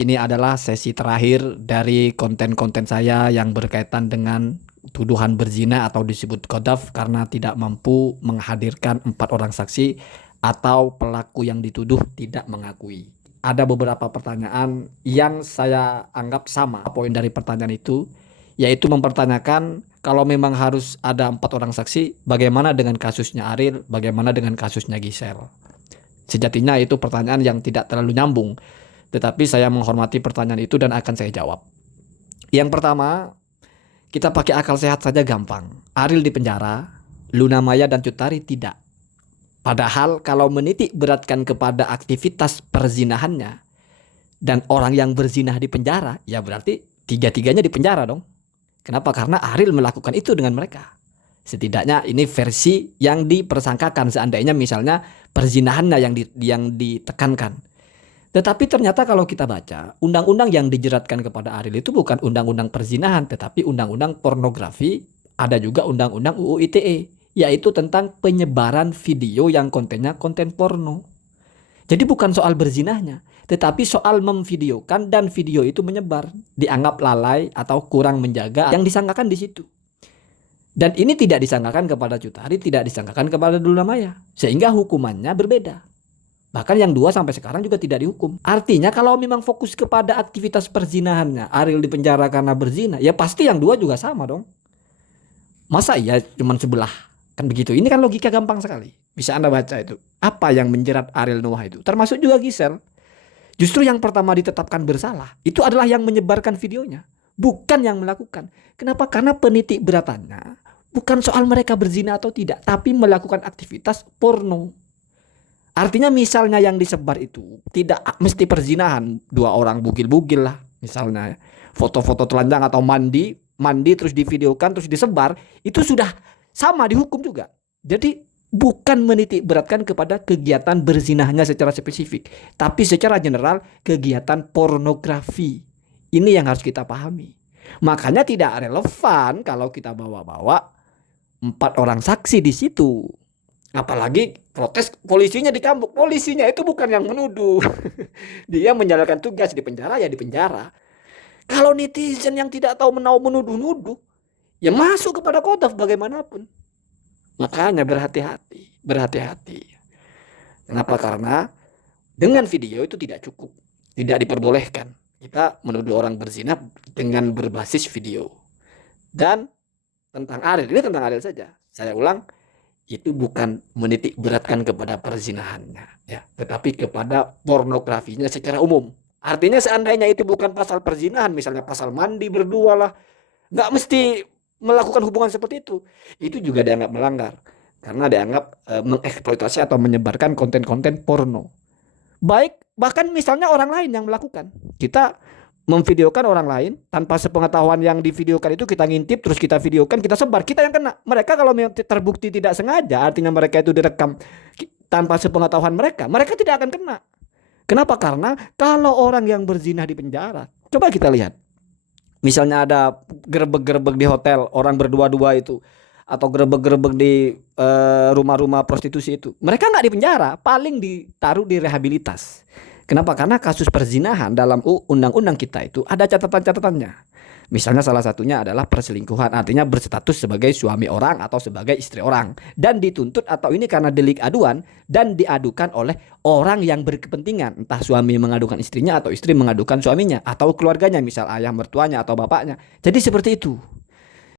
Ini adalah sesi terakhir dari konten-konten saya yang berkaitan dengan tuduhan berzina atau disebut qadzaf karena tidak mampu menghadirkan 4 orang saksi atau pelaku yang dituduh tidak mengakui. Ada beberapa pertanyaan yang saya anggap sama. Poin dari pertanyaan itu yaitu mempertanyakan kalau memang harus ada 4 orang saksi, bagaimana dengan kasusnya Ariel, bagaimana dengan kasusnya Gisel. Sejatinya itu pertanyaan yang tidak terlalu nyambung. Tetapi saya menghormati pertanyaan itu dan akan saya jawab. Yang pertama, kita pakai akal sehat saja gampang. Ariel di penjara, Luna Maya dan Cut Tari tidak. Padahal kalau menitik beratkan kepada aktivitas perzinahannya dan orang yang berzinah di penjara, ya berarti tiga-tiganya di penjara dong. Kenapa? Karena Ariel melakukan itu dengan mereka. Setidaknya ini versi yang dipersangkakan seandainya misalnya perzinahannya yang ditekankan. Tetapi ternyata kalau kita baca, undang-undang yang dijeratkan kepada Ariel itu bukan undang-undang perzinahan, tetapi undang-undang pornografi, ada juga undang-undang UU ITE, yaitu tentang penyebaran video yang kontennya konten porno. Jadi bukan soal berzinahnya, tetapi soal memvideokan dan video itu menyebar, dianggap lalai atau kurang menjaga yang disangkakan di situ. Dan ini tidak disangkakan kepada Cut Tari, tidak disangkakan kepada Luna Maya, sehingga hukumannya berbeda. Bahkan yang 2 sampai sekarang juga tidak dihukum. Artinya kalau memang fokus kepada aktivitas perzinahannya, Ariel di penjara karena berzina, ya pasti yang 2 juga sama dong. Masa iya cuman sebelah? Kan begitu. Ini kan logika gampang sekali. Bisa Anda baca itu. Apa yang menjerat Ariel Noah itu? Termasuk juga Gisel. Justru yang pertama ditetapkan bersalah, itu adalah yang menyebarkan videonya. Bukan yang melakukan. Kenapa? Karena penitik beratannya bukan soal mereka berzina atau tidak, tapi melakukan aktivitas porno. Artinya misalnya yang disebar itu tidak mesti perzinahan, 2 orang bugil-bugil lah misalnya, foto-foto telanjang atau mandi terus divideokan terus disebar, itu sudah sama dihukum juga. Jadi bukan menitik beratkan kepada kegiatan berzinahnya secara spesifik, tapi secara general kegiatan pornografi. Ini yang harus kita pahami. Makanya tidak relevan kalau kita bawa-bawa 4 orang saksi di situ. Apalagi protes polisinya dicambuk. Polisinya itu bukan yang menuduh. Dia menjalankan tugas di penjara ya di penjara. Kalau netizen yang tidak tahu menuduh-nuduh, ya masuk kepada qadzaf bagaimanapun. Makanya berhati-hati, berhati-hati. Kenapa? Karena dengan video itu tidak cukup, tidak diperbolehkan kita menuduh orang berzina dengan berbasis video. Dan tentang Ariel, ini tentang Ariel saja. Saya ulang, itu bukan menitik beratkan kepada perzinahannya, ya, tetapi kepada pornografinya secara umum. Artinya seandainya itu bukan pasal perzinahan, misalnya pasal mandi berdua lah, nggak mesti melakukan hubungan seperti itu. Itu juga dianggap melanggar karena dianggap mengeksploitasi atau menyebarkan konten-konten porno. Baik, bahkan misalnya orang lain yang melakukan. Kita memvideokan orang lain tanpa sepengetahuan yang divideokan itu, kita ngintip terus kita videokan, kita sebar, kita yang kena. Mereka kalau terbukti tidak sengaja, artinya mereka itu direkam tanpa sepengetahuan mereka tidak akan kena. Kenapa? Karena kalau orang yang berzina di penjara, coba kita lihat. Misalnya ada gerebek-gerebek di hotel, orang berdua-dua itu, atau gerebek-gerebek di rumah-rumah prostitusi itu, mereka nggak di penjara, paling ditaruh di rehabilitas. Kenapa? Karena kasus perzinahan dalam undang-undang kita itu ada catatan-catatannya. Misalnya salah satunya adalah perselingkuhan, artinya berstatus sebagai suami orang atau sebagai istri orang, dan dituntut atau ini karena delik aduan dan diadukan oleh orang yang berkepentingan, entah suami mengadukan istrinya atau istri mengadukan suaminya atau keluarganya, misal ayah mertuanya atau bapaknya. Jadi seperti itu.